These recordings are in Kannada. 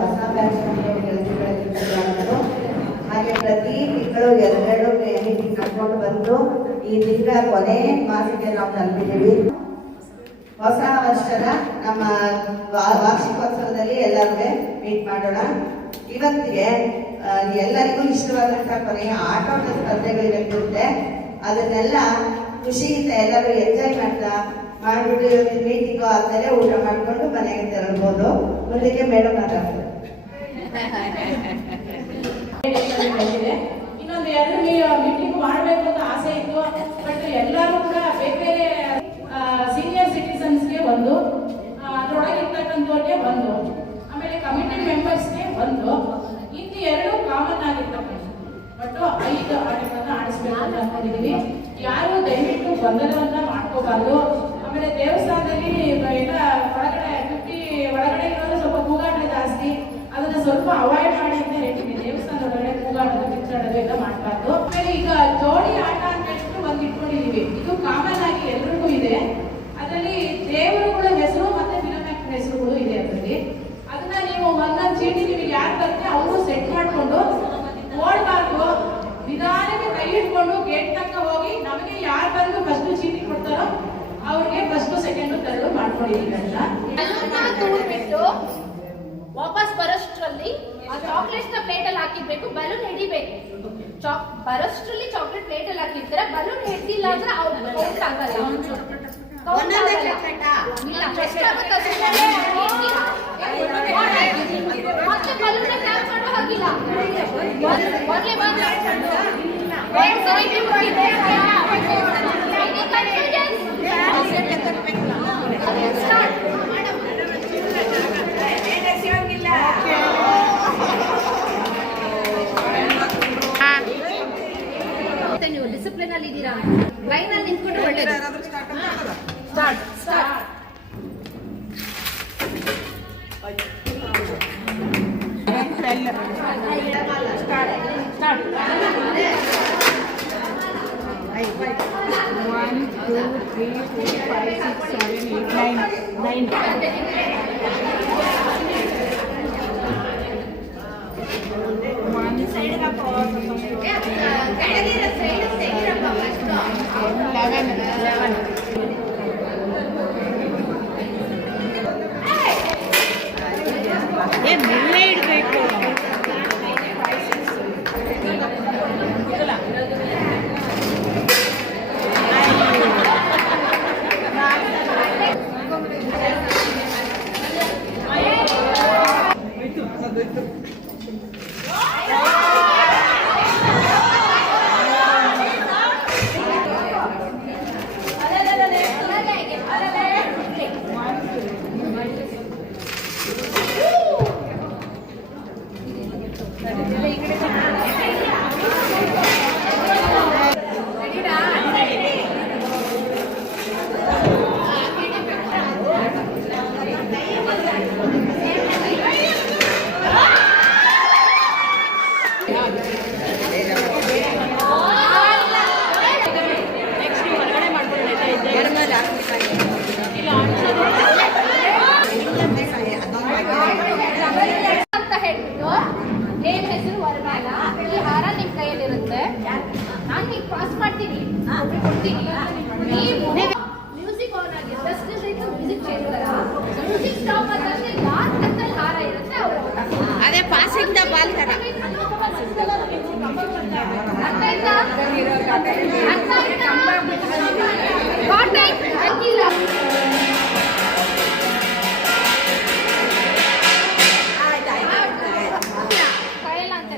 ಹೊಸ ಬ್ಯಾಚ್ ಕೆಲಸಗಳಲ್ಲಿ ತಯಾರಿಸಿದ್ರು. ಹಾಗೆ ಪ್ರತಿ ತಿಂಗಳು 2 ಮೀಟಿಂಗ್ ಕರ್ಕೊಂಡು ಬಂದು ಈ ತಿಂಗಳ ಕೊನೆ ಮಾಸಿಗೆ ನಾವು ತಲುಪಿದ್ದೀವಿ. ಹೊಸ ವರ್ಷದ ನಮ್ಮ ವಾರ್ಷಿಕೋತ್ಸವದಲ್ಲಿ ಎಲ್ಲರೂ ಮೀಟ್ ಮಾಡೋಣ. ಇವತ್ತಿಗೆ ಎಲ್ಲರಿಗೂ ಇಷ್ಟವಾದಂತಹ ಕೊನೆಯ ಆಟೋಟ ಸ್ಪರ್ಧೆಗಳಿರುತ್ತೆ. ಅದನ್ನೆಲ್ಲ ಖುಷಿಯಿಂದ ಎಲ್ಲರೂ ಎಂಜಾಯ್ ಮಾಡ್ಬಿಟ್ಟು ಇವತ್ತಿನ ಮೀಟಿಂಗು ಆದ್ಮೇಲೆ ಊಟ ಮಾಡ್ಕೊಂಡು ಮನೆಗೆ ತೆರಳ್ಬೋದು. ಮುಂದಕ್ಕೆ ಮೇಡಮ್ ಮಾತಾಡ್ತಾರೆ. ಇನ್ನೊಂದು 2 ಮೀಟಿಂಗ್ ಮಾಡಬೇಕು ಅಂತ ಆಸೆ ಇತ್ತು. ಬಟ್ ಎಲ್ಲರೂ ಕೂಡ ಬೇರೆ ಬೇರೆ ಸೀನಿಯರ್ ಸಿಟಿಸನ್ಸ್ಗೆ ಒಂದು, ಅದರೊಳಗಿರ್ತಕ್ಕಂಥವ್ರಿಗೆ ಒಂದು, ಆಮೇಲೆ ಕಮಿಟಿ ಮೆಂಬರ್ಸ್ಗೆ ಒಂದು, ಇನ್ನು 2 ಕಾಮನ್ ಆಗಿರ್ತಕ್ಕಂಥ ಬಟ್ 5 ಆಟಗಳನ್ನ ಆಡಿಸ್ಬೇಕು ಅಂತ ಅನ್ಕೊಂಡಿದೀವಿ. ಯಾರು ದಯವಿಟ್ಟು ಗೊಂದಲವನ್ನ ಮಾಡ್ಕೋಬಾರ್ದು. ಆಮೇಲೆ ದೇವಸ್ಥಾನದಲ್ಲಿ ಎಲ್ಲ ಒಳಗಡೆ 50 ಒಳಗಡೆ ಇರೋದು ಸ್ವಲ್ಪ ಕೂಗಾಟ ಜಾಸ್ತಿ, ಅದನ್ನ ಸ್ವಲ್ಪ ಅವಾಯ್ಡ್ ಮಾಡಿ ಅಂತ ಹೇಳ್ತೀನಿ. ದೇವಸ್ಥಾನದ ಒಳಗಡೆ ಕೂಗಾಡೋದು ಕಿಚ್ಚಾಡೋದು ಎಲ್ಲ ಮಾಡಬಾರ್ದು. ಆಮೇಲೆ ಈಗ ಜೋಡಿ ಆಟ ಅಂತ ಹೇಳ್ಬಿಟ್ಟು ಒಂದು ಇಟ್ಕೊಂಡಿದೀವಿ. ಇದು ಕಾಮನ್ ಆಗಿ ಎಲ್ರಿಗೂ ಇದೆ. ಅದರಲ್ಲಿ ದೇವರುಗಳ ಹೆಸರು ಮತ್ತೆ ಫಿಲಂ ಆಕ್ಟರ್ ಹೆಸರುಗಳು ಇದೆ. ಅದನ್ನ ನೀವು ಒಂದೊಂದು ಚೀಟಿ ನಿಮಗೆ ಯಾರು ಬರುತ್ತೆ ಅವರು ಸೆಟ್ ಮಾಡ್ಕೊಂಡು ಓಡಬಾರ್ದು. ನಿಧಾನಕ್ಕೆ ಕೈ ಇಟ್ಕೊಂಡು ಗೇಟ್ ತನಕ ಹೋಗಿ ನಮಗೆ ಯಾರು ಬಂದು ಫಸ್ಟ್ ಚೀಟಿ ಕೊಡ್ತಾರೋ ಅವ್ರಿಗೆ ಫಸ್ಟ್ ಸೆಕೆಂಡ್ ಥರ್ಡ್ ಮಾಡ್ಕೊಂಡಿದ್ದೀವಿ ಅಂತ. ಬಿಟ್ಟು ವಾಪಸ್ ಬರೋಷ್ಟ್ರಲ್ಲಿ ಆ ಚಾಕ್ಲೇಟ್ಸ್ ನ ಪ್ಲೇಟ್ ಅಲ್ಲಿ ಹಾಕಿರ್ಬೇಕು. ಬಲೂನ್ ಹಿಡಿಬೇಕು. ಬರೋಷ್ಟ್ರಲ್ಲಿ ಚಾಕ್ಲೇಟ್ ಪ್ಲೇಟ್ ಅಲ್ಲಿ ಹಾಕಿರ್ತಾರೆ. ಬಲೂನ್ ಹಿಡಿದಿಲ್ಲ ಅಂದ್ರೆ ಅವ್ರು ಕೌಂಟ್ ಆಗಲ್ಲ. ಮತ್ತೆ ಬಲೂನ್ ಕ್ಯಾಪ್ ಮಾಡೋ ಹಾಗಿಲ್ಲ. ನೀವು ಡಿಸಿಪ್ಲಿನ್ ಅಲ್ಲಿ ಇದ್ದೀರಾ. ಲೈನ್ ಅಲ್ಲಿ ನಿಂತ್ಕೊಂಡ್ರೆ ಒಳ್ಳೇದು. Start start start. 1 2 3 4 5 6 7 8 ಮೆಲ್ಲೆ ಇಡಬೇಕು. ಮ್ಯೂಸಿಕ್ ಆನ್ ಆಗಿದೆ. ಮ್ಯೂಸಿಕ್ ಚೇಂಜ್ ಮ್ಯೂಸಿಕ್ ಸ್ಟಾಪ್ ಆದ್ರೆ ಲಾಸ್ಟ್ ಕತ್ತಲ್ಲಿ ಹಾರ ಇರುತ್ತೆ. ಅದೇ ಪಾಸಿಂಗ್ ದ ಬಾಲ್ ತರ. ಅರ್ಥ ಆಯ್ತಾ? ಅರ್ಥ ಆಯ್ತಾ? Got it? ಗೊತ್ತಿಲ್ಲ. ಕೈಯಲ್ಲ ಅಂತ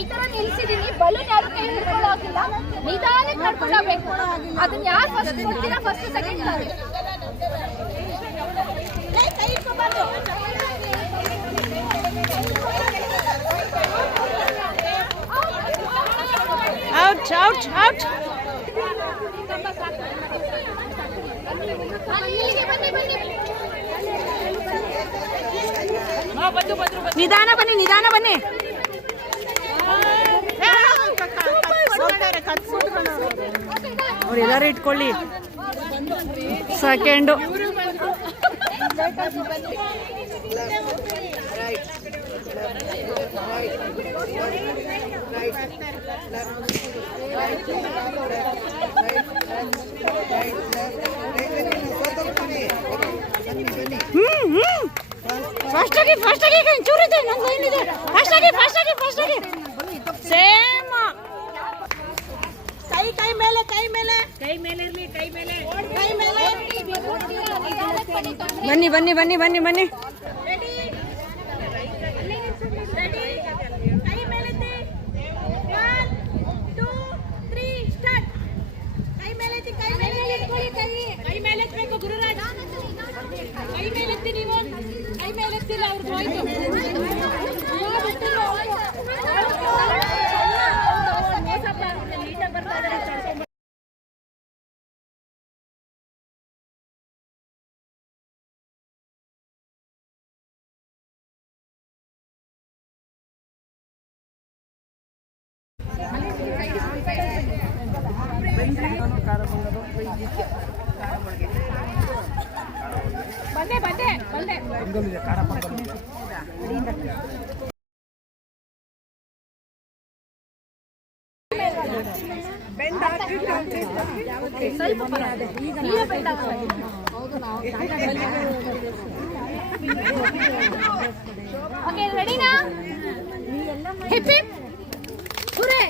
ಈ ತರ ನಿಲ್ಸಿದೀನಿ, ಬಲೂನ್ ಯಾರು ಕೈ ಹಿಡ್ಕೊಳ್ಳೋಕಿಲ್ಲ, ನಿಧಾನಕ್ಕೆ ನಡ್ಕೊಳ್ಳಬೇಕು. ಅದನ್ನ ಯಾರು ಫಸ್ಟ್ ಕೊಡ್ತೀರಾ, first second out out out. ನಿಧಾನ ಬನ್ನಿ, ನಿಧಾನ ಬನ್ನಿ. ಅವ್ರು ಎಲ್ಲರೂ ಇಟ್ಕೊಳ್ಳಿ. ಸೆಕೆಂಡು. ಫಾಸ್ಟ್ ಆಗಿ ಚೂರಿದೆ, ನಂದು ಏನಿದೆ. ಫಾಸ್ಟ್ ಆಗಿ ಸೇಮ್. ಕೈ ಮೇಲೆ ಇರ್ಲಿ, ಕೈ ಮೇಲೆ. ಬನ್ನಿ. ಕೈ ಮೇಲೆ ಎತ್ತಬೇಕು ಗುರುರಾಜ್. ಕೈ ಮೇಲೆ ಎತ್ತಿ ನೀವು. ಕೈ ಮೇಲೆ ಎತ್ತಿಲ್ಲ ಅವ್ರು ಹೋಯ್ತು. ಬಂದೆ. ಓಕೆ, ರೆಡಿನಾ? Hip hip hooray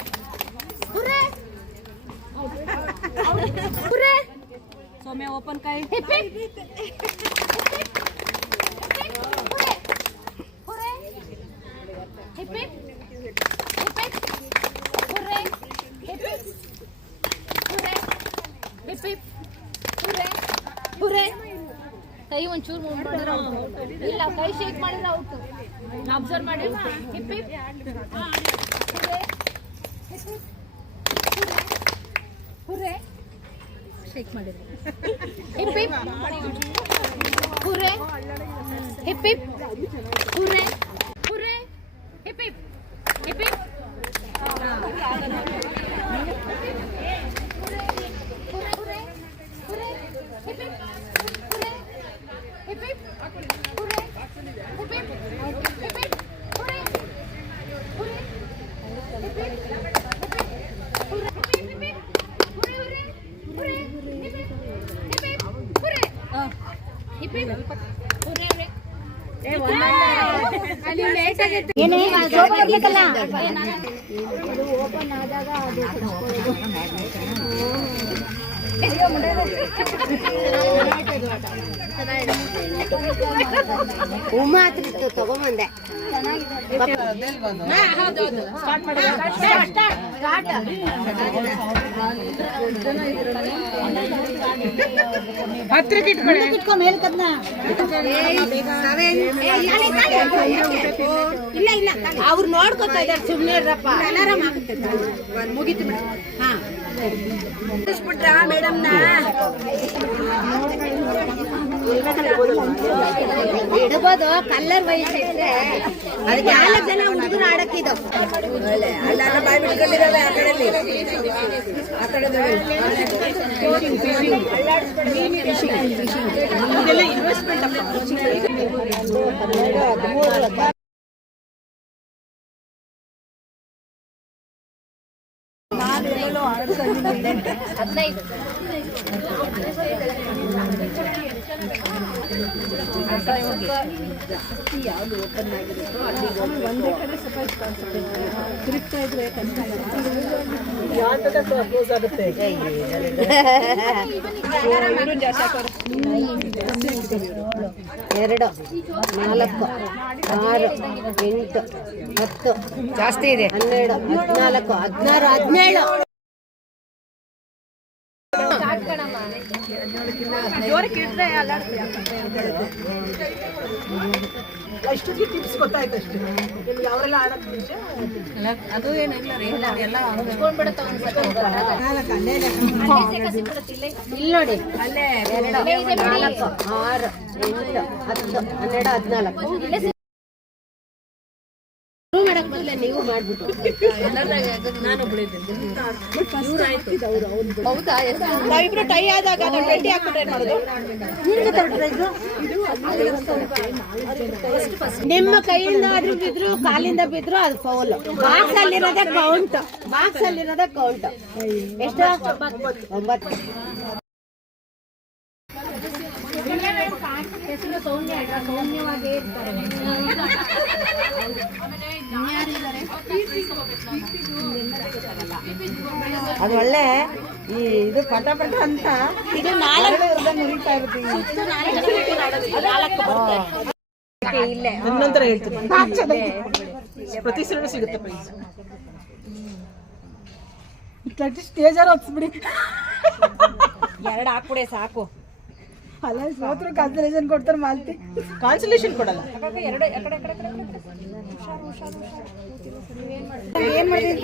hooray hooray. Soumya open ಕೈ. Hip hip hooray hip hip hooray hip hip hooray hooray. ಕೈ ಒಂಚೂರು ಮೂವ್ ಮಾಡಿದ್ರೆ ಇಲ್ಲ, ಕೈ ಶೇಕ್ ಮಾಡಿದ್ರೆ ಔಟ್. ಅಬ್ಸರ್ವ್ ಮಾಡಿ. ಹಿಪ್ ಹಿಪ್ ಹುರೆ ಶೇಕ್ ಮಾಡಿದ್ರೆ hip hip hooray hip hip hooray hooray hip hip hip hip open ಆದಾಗ ಉಮ್ಮ ಹತ್ರ ಇತ್ತು, ತಗೊಂಬಂದೆ. ಅವ್ರು ನೋಡ್ಕೊತಾ ಇದಾರೆ, ಸುಮ್ನೆ ಇರಪ್ಪ. ಮುಗಿತು ಬಿಟ್ರ ಮೇಡಮ್ನ. ಇಡ್ಬೋದು, ಕಲ್ಲರ್ ವಯಸ್ಸು ಇದ್ರೆ ಅದಕ್ಕೆ 4 ಜನ ಹುಡುಗರು ಆಡಕ್ಕಿದ್ದು. ಅಲ್ಲೆಲ್ಲ ಬಾಯ್ ಬಿಟ್ಕೊಂಡಿದ್ದಾವೆ ಆ ಕಡೆಯಲ್ಲಿ, ಆ ಕಡೆ ಇನ್ವೆಸ್ಟ್ಮೆಂಟ್. ಯಾವ್ದು ಓಪನ್ ಆಗಿರುತ್ತೋ ಅಲ್ಲಿ ಒಂದೇ ಕಡೆ ಸ್ವಲ್ಪ ತಿರುಗ್ತಾ ಇದ್ರೆ ಕಷ್ಟ ಕ್ಲೋಸ್ ಆಗುತ್ತೆ. 2, 4, 6, 8, 10 ಜಾಸ್ತಿ ಇದೆ. 12, 14, 16, 17 ಅಷ್ಟೊತ್ತಿಗೆ ಟಿಪ್ಸ್ ಗೊತ್ತಾಯ್ತು ಅಷ್ಟೇ. ಯಾವರೆಲ್ಲ ಆಡೋದು ಮುಂಚೆ ಅದು ಏನಿಲ್ಲ ರೀ, ಎಲ್ಲ ಇಲ್ಲ ನೋಡಿ ಅಲ್ಲೇ 2, 4, 6, 8, 10, 12, 14 ಮಾಡಕ್ ಬದಲೇ ನೀವು ಮಾಡ್ಬಿಟ್ಟು ನಾನು ಹೌದಾ? ನಾವಿಬ್ರು ಟೈ ಆದಾಗ ನಾವು 20 ಹಾಕಿದ್ರೆ ಏನ್ ಮಾಡೋದು? ನಿಮ್ಮ ಕೈಯಿಂದ ಆದ್ರೂ ಬಿದ್ರು ಕಾಲಿಂದ ಬಿದ್ರು ಅದು ಫೌಲ್. ಬಾಕ್ಸ್ ಅಲ್ಲಿರೋದೇ ಕೌಂಟ್. ಬಾಕ್ಸ್ ಅಲ್ಲಿರೋದೇ ಕೌಂಟ್. ಎಷ್ಟು? 9. ಸೌಮ್ಯವಾಗಿ ಅದು ಒಳ್ಳೆ ಈ ಇದು ಪಟ ಅಂತ ಇದು 4 ಮುರಿತಾ ಇರುತ್ತೆ. ಇಲ್ಲೇ ನಂತರ ಹೇಳ್ತೀನಿ. ಪ್ರತಿ ಸಲ ಸಿಗುತ್ತೆ ಪ್ರೈಸ್. ಸ್ಟೇಜ್ ಹತ್ಸ್ಬಿಡಿ. 2 ಹಾಕ್ಬಿಡೆ ಸಾಕು. ಅಲ್ಲ ಸೋತ್ರು ಕಾನ್ಸಲೇಷನ್ ಕೊಡ್ತಾರೆ. ಮಾಲ್ತಿ ಕಾನ್ಸಲೇಷನ್ ಕೊಡಲ್ಲ. ಏನ್ ಮಾಡಿದ್ರಿ?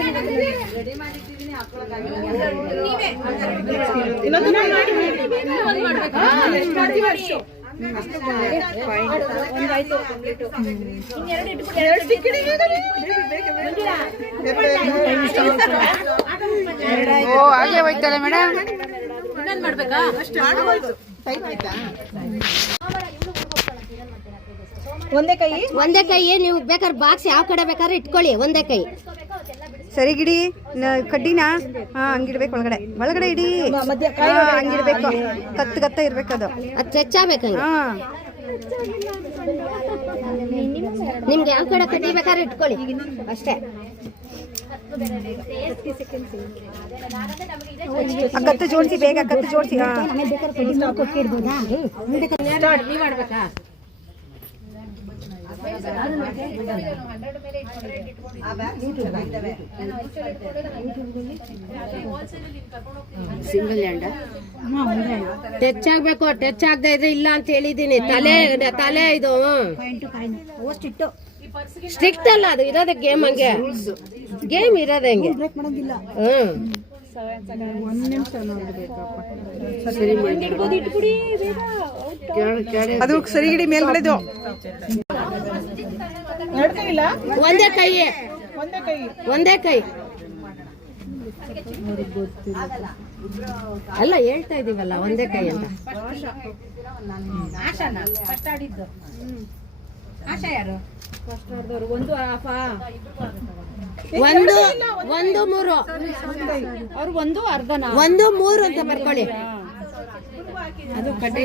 ಹಾಗೆ ಹೋಯ್ತಲ್ಲ ಮೇಡಮ್. ಇನ್ನೊಂದು ಮಾಡ್ಬೇಕಾ? ಒಂದೇ ಕೈ. ನೀವು ಬೇಕಾದ್ರೆ ಬಾಕ್ಸ್ ಯಾವ ಕಡೆ ಬೇಕಾದ್ರೆ ಇಟ್ಕೊಳ್ಳಿ. ಒಂದೇ ಕೈ ಸರಿ ಗಿಡಿ ಕಡ್ಡಿನ ಹಂಗಿಡ್ಬೇಕು. ಒಳಗಡೆ ಇಡಿ. ಹಂಗಿಡ್ಬೇಕು. ಕತ್ತ ಇರ್ಬೇಕು. ಅದು ಚೆಚ್ಚಾಬೇಕಂಗ. ನಿಮ್ಗೆ ಯಾವ ಕಡೆ ಕಡ್ಡಿ ಬೇಕಾದ್ರೆ ಇಟ್ಕೊಳ್ಳಿ ಅಷ್ಟೇ. ಕತ್ತು ಜೋಡಿಸಿ ಬೇಗ. ಕತ್ತು ಜೋಡಿಸಿ. ನೀವ್ ಮಾಡ್ಬೇಕಾ? ಸಿಂಗಲ್ ಹ್ಯಾಂಡ್ ಟಚ್ ಆಗ್ಬೇಕು. ಟಚ್ ಆಗದೆ ಇದ್ರೆ ಇಲ್ಲ ಅಂತ ಹೇಳಿದೀನಿ. ತಲೆ ಇದು ಸ್ಟ್ರಿಕ್ಟ್ ಅಲ್ಲ. ಅದು ಇರೋದೇ ಗೇಮ್. ಹಂಗೆ ಗೇಮ್ ಇರೋದೇ ಹಂಗೆ. ಅದು ಸರಿ ಗಿಡಿ ಮೇಲ್ಗಡೆದು. ಒಂದೇ ಕೈ. ಒಂದೇ ಕೈ ಅಲ್ಲ ಹೇಳ್ತಾ ಇದೀವಲ್ಲ ಒಂದೇ ಕೈ ಅಂತ. ಒಂದು 3 ಅವ್ರು 1 ಅರ್ಧನ 1 3 ಅಂತ ಬರ್ಕೊಳ್ಳಿ. ಅದು ಕಡ್ಡಿ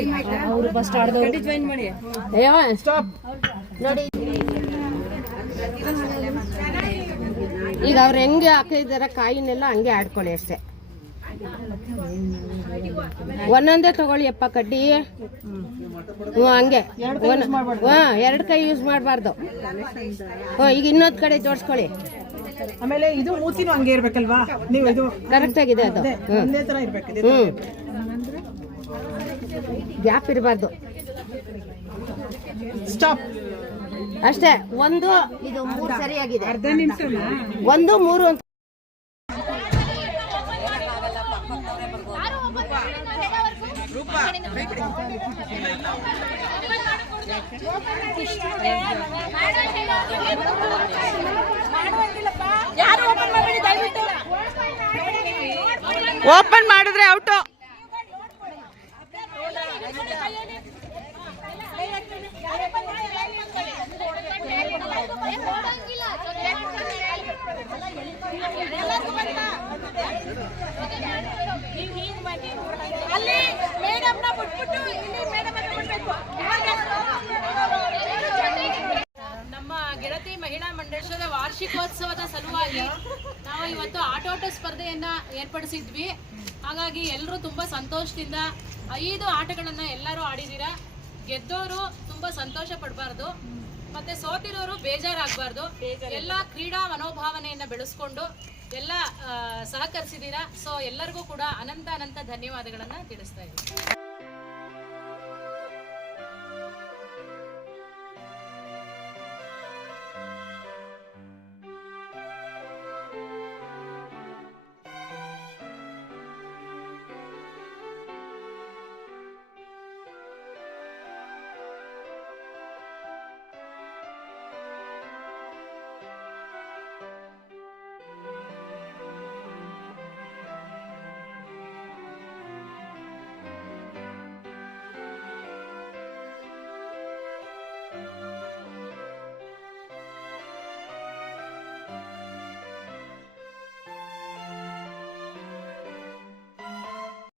ಅವರು ಫಸ್ಟ್ ಆಡ್ದವ್ರು ಜಾಯಿನ್ ಮಾಡಿ. ಅಯ್ಯೋ ನೋಡಿ ಈಗ ಅವ್ರು ಹೆಂಗೆ ಹಾಕಿದಾರ ಕಾಯಿನೆಲ್ಲ ಹಂಗೆ ಆಡ್ಕೊಳ್ಳಿ ಅಷ್ಟೇ. ಒಂದೊಂದೇ ತಗೊಳ್ಳಿ ಅಪ್ಪ ಕಡ್ಡಿ. ಹಂಗೆ 2 ಕೈ ಯೂಸ್ ಮಾಡಬಾರ್ದು. ಈಗ ಇನ್ನೊಂದ್ ಕಡೆ ಜೋಡಿಸ್ಕೊಳ್ಳಿ. ಆಮೇಲೆ ಇದು ಮೂತಿನೂ ಹಂಗೆ ಇರ್ಬೇಕಲ್ವಾ? ನೀವು ಇದು ಕರೆಕ್ಟ್ ಆಗಿದೆ. ಅದು ಒಂದೇ ತರ ಇರ್ಬೇಕು. ಗ್ಯಾಪ್ ಇರಬಾರ್ದು. ಸ್ಟಾಪ್ ಅಷ್ಟೇ. 1 ಇದು 3 ಸರಿಯಾಗಿದೆ. 1 3 ಅಂತ ಓಪನ್ ಮಾಡಿದ್ರೆ ಔಟು. ಅಲ್ಲಿ ಮೇಡಮ್ನ ಬಿಟ್ಬಿಟ್ಟು ಇಲ್ಲಿ ಮೇಡಮ್ ಬಿಡ್ಬೇಕು. ಸಲುವಾಗಿ ನಾವು ಇವತ್ತು ಆಟೋಟ ಸ್ಪರ್ಧೆಯನ್ನ ಏರ್ಪಡಿಸಿದ್ವಿ. ಹಾಗಾಗಿ ಎಲ್ಲರೂ ತುಂಬಾ ಸಂತೋಷದಿಂದ 5 ಆಟಗಳನ್ನ ಎಲ್ಲರೂ ಆಡಿದ್ದೀರಾ. ಗೆದ್ದವರು ತುಂಬಾ ಸಂತೋಷ ಪಡಬಾರ್ದು, ಮತ್ತೆ ಸೋತಿರೋರು ಬೇಜಾರಾಗಬಾರ್ದು. ಎಲ್ಲ ಕ್ರೀಡಾ ಮನೋಭಾವನೆಯನ್ನ ಬೆಳೆಸ್ಕೊಂಡು ಎಲ್ಲ ಸಹಕರಿಸಿದ್ದೀರಾ. ಸೊ ಎಲ್ಲರಿಗೂ ಕೂಡ ಅನಂತ ಧನ್ಯವಾದಗಳನ್ನ ತಿಳಿಸ್ತಾ ಇದ್ದೀನಿ.